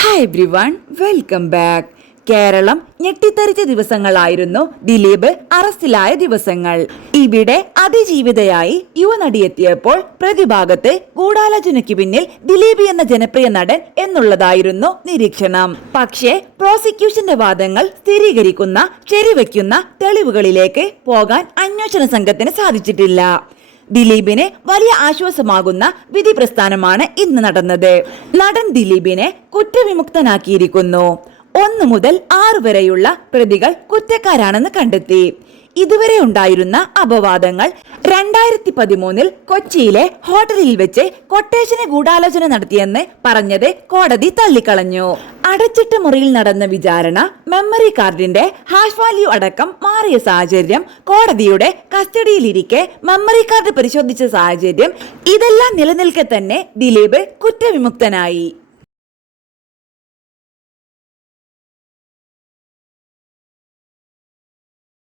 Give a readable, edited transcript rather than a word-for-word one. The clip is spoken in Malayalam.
Hi everyone, welcome back. Keralam ഞെട്ടിത്തരിച്ച ദിവസങ്ങളായിരുന്നു ദിലീപ് അറസ്റ്റിലായ ദിവസങ്ങൾ. ഇവിടെ അതിജീവിതയായി യുവനടിയെത്തിയപ്പോൾ പ്രതിഭാഗത്ത് ഗൂഢാലോചനയ്ക്ക് പിന്നിൽ ദിലീപ് എന്ന ജനപ്രിയ നടൻ എന്നുള്ളതായിരുന്നു നിരീക്ഷണം. പക്ഷേ പ്രോസിക്യൂഷന്റെ വാദങ്ങൾ സ്ഥിരീകരിക്കുന്ന ശരിവയ്ക്കുന്ന തെളിവുകളിലേക്ക് പോകാൻ അന്വേഷണ സംഘത്തിന് സാധിച്ചിട്ടില്ല. ദിലീപിന് വലിയ ആശ്വാസമാകുന്ന വിധി പ്രസ്ഥാനമാണ് ഇന്ന് നടന്നത്. നടൻ ദിലീപിനെ കുറ്റവിമുക്തനാക്കിയിരിക്കുന്നു. 1 മുതൽ 6 വരെയുള്ള പ്രതികൾ കുറ്റക്കാരാണെന്ന് കണ്ടെത്തി. ഇതുവരെ ഉണ്ടായിരുന്ന അപവാദങ്ങൾ 2013 കൊച്ചിയിലെ ഹോട്ടലിൽ വെച്ച് കൊട്ടേഷന് ഗൂഢാലോചന നടത്തിയെന്ന് പറഞ്ഞത് കോടതി തള്ളിക്കളഞ്ഞു. അടച്ചിട്ട മുറിയിൽ നടന്ന വിചാരണ, മെമ്മറി കാർഡിന്റെ ഹാഷ് വാല്യൂ അടക്കം മാറിയ സാഹചര്യം, കോടതിയുടെ കസ്റ്റഡിയിലിരിക്കെ മെമ്മറി കാർഡ് പരിശോധിച്ച സാഹചര്യം, ഇതെല്ലാം നിലനിൽക്കെ തന്നെ ദിലീപ് കുറ്റവിമുക്തനായി.